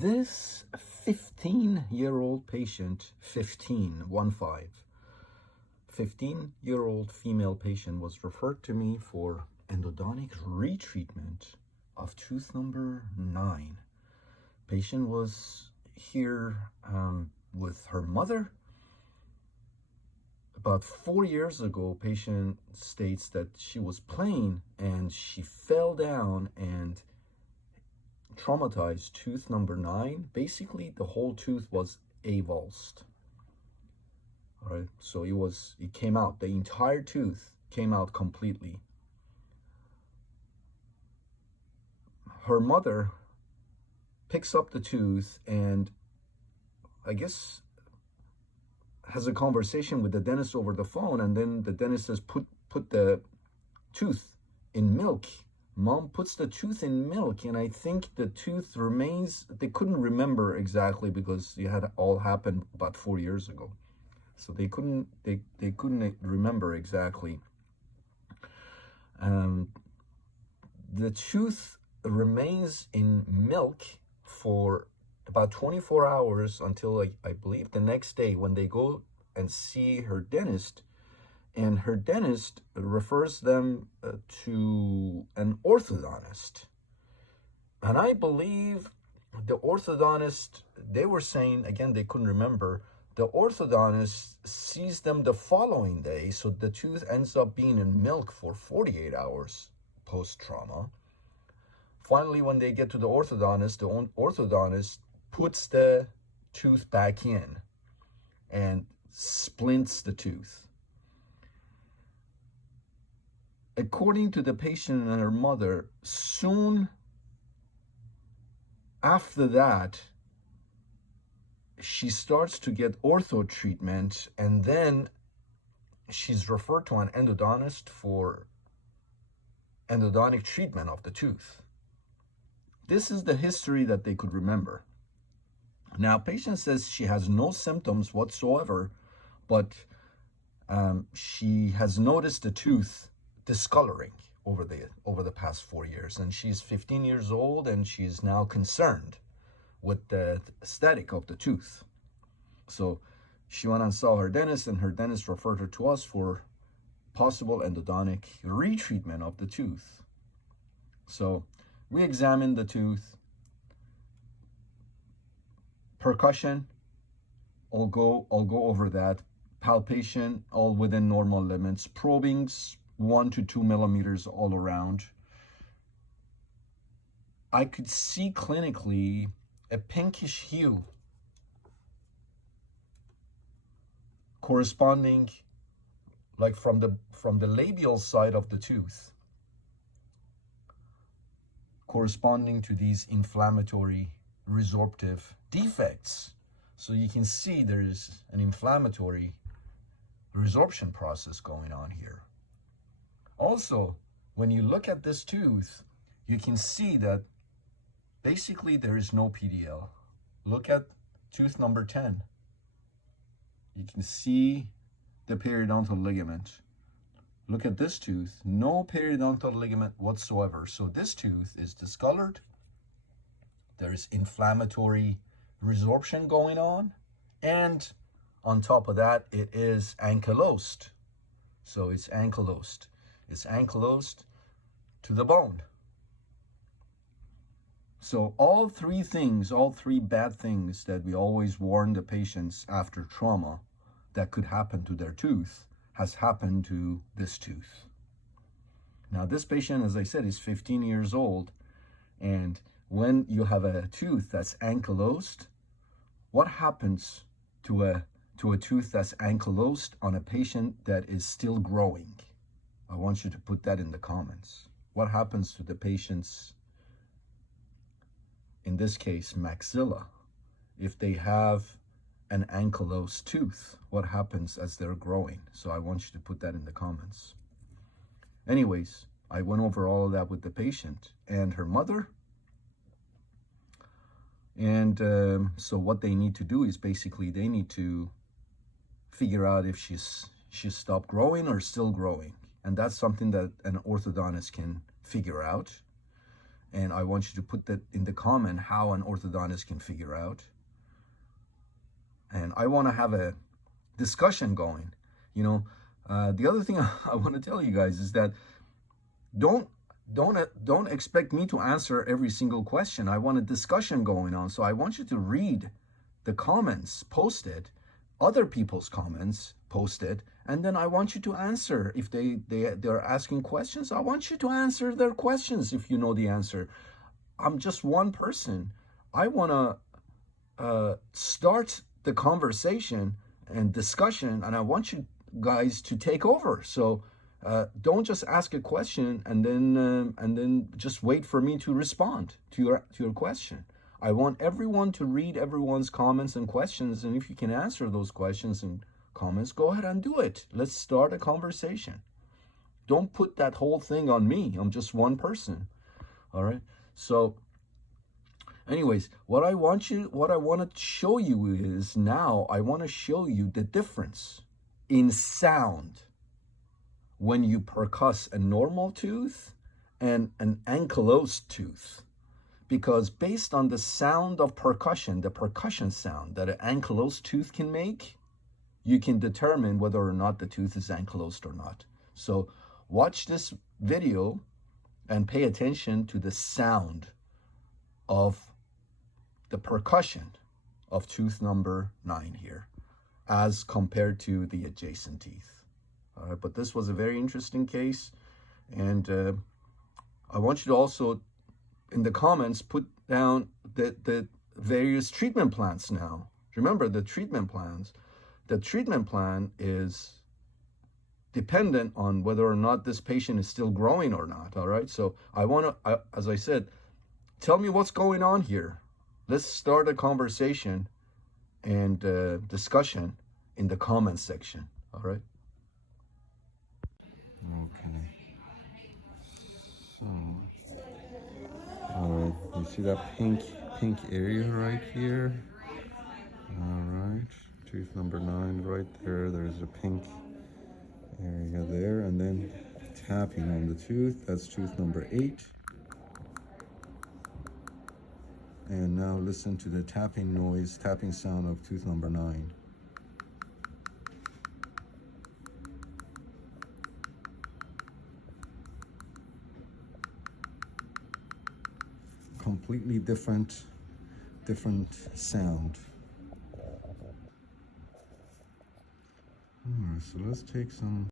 This 15-year-old patient, 15-year-old female patient was referred to me for endodontic retreatment of tooth number 9. Patient was here with her mother. About 4 years ago, patient states that she was playing and she fell down and traumatized tooth number 9. Basically, the whole tooth was avulsed. All right, so it came out. The entire tooth came out completely. Her mother picks up the tooth and I guess has a conversation with the dentist over the phone, and then the dentist says, put the tooth in milk. Mom puts the tooth in milk, and I think the tooth remains. They couldn't remember exactly because it had all happened about 4 years ago, so they couldn't remember exactly. The tooth remains in milk for about 24 hours until I believe the next day when they go and see her dentist, and her dentist refers them to an orthodontist. And I believe the orthodontist, they were saying, again, they couldn't remember, the orthodontist sees them the following day, so the tooth ends up being in milk for 48 hours post-trauma. Finally, when they get to the orthodontist puts the tooth back in and splints the tooth. According to the patient and her mother, soon after that, she starts to get ortho treatment, and then she's referred to an endodontist for endodontic treatment of the tooth. This is the history that they could remember. Now, patient says she has no symptoms whatsoever, but she has noticed the tooth discoloring over the past 4 years, and she's 15 years old, and she's now concerned with the aesthetic of the tooth. So she went and saw her dentist, and her dentist referred her to us for possible endodontic retreatment of the tooth. So we examined the tooth. Percussion, I'll go over that. Palpation, all within normal limits. Probings, 1 to 2 millimeters all around. I could see clinically a pinkish hue corresponding, like from the labial side of the tooth, corresponding to these inflammatory resorptive defects. So you can see there's an inflammatory resorption process going on here. Also, when you look at this tooth, you can see that basically there is no PDL. Look at tooth number 10. You can see the periodontal ligament. Look at this tooth, no periodontal ligament whatsoever. So this tooth is discolored. There is inflammatory resorption going on. And on top of that, it is ankylosed. So it's ankylosed. It's ankylosed to the bone. So all three bad things that we always warn the patients after trauma that could happen to their tooth has happened to this tooth. Now this patient, as I said, is 15 years old, and when you have a tooth that's ankylosed, what happens to a tooth that's ankylosed on a patient that is still growing? I want you to put that in the comments. What happens to the patient's, in this case, maxilla, if they have an ankylosed tooth? What happens as they're growing? So I want you to put that in the comments. Anyways, I went over all of that with the patient and her mother. And so what they need to do is basically they need to figure out if she's stopped growing or still growing. And that's something that an orthodontist can figure out. And I want you to put that in the comment how an orthodontist can figure out. And I want to have a discussion going. You know, the other thing I want to tell you guys is that don't expect me to answer every single question. I want a discussion going on. So I want you to read the comments posted, other people's comments posted, and then I want you to answer. If they're asking questions, I want you to answer their questions if you know the answer. I'm just one person. I want to start the conversation and discussion, and I want you guys to take over. So don't just ask a question and then just wait for me to respond to your question. I want everyone to read everyone's comments and questions, and if you can answer those questions and comments, go ahead and do it. Let's start a conversation. Don't put that whole thing on me. I'm just one person. All right. So anyways, what I want to show you is, now I want to show you the difference in sound when you percuss a normal tooth and an ankylosed tooth. Because based on the sound of percussion, the percussion sound that an ankylosed tooth can make, you can determine whether or not the tooth is ankylosed or not. So watch this video and pay attention to the sound of the percussion of tooth number 9 here as compared to the adjacent teeth. All right, but this was a very interesting case, and I want you to also in the comments put down the various treatment plans now. Remember the treatment plans. The treatment plan is dependent on whether or not this patient is still growing or not. All right, so I want to, as I said, tell me what's going on here. Let's start a conversation and discussion in the comments section. All right. Okay. So, all right. You see that pink area right here? All right. Tooth number 9 right there. There's a pink area there, and then tapping on the tooth. That's tooth number 8. And now listen to the tapping noise, tapping sound of tooth number 9. Completely different sound. All right, so let's take some